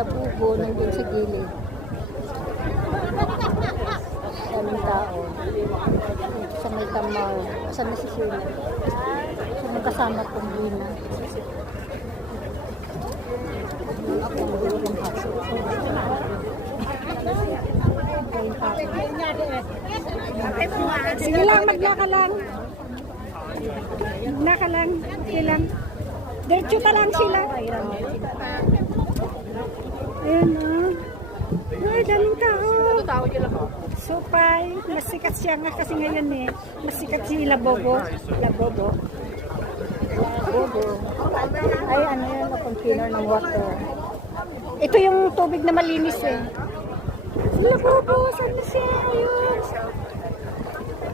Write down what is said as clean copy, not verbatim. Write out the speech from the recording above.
Labugo nandun sa gilid. Daming tao. Sa may Tamar. Saan na si Sheila? Sa may kasama kong Bina. Sige lang, maglaka lang. Maglaka lang. Okay lang. Diretso ka lang sila. Ayun o. Ay, daming tao. Supay. Mas sikat siya nga kasi ngayon eh. Mas sikat si Labobo. Labobo. Labobo. Ay, ano yan, container ng water. Ito yung tubig na malinis eh. Labobo, saan na siya?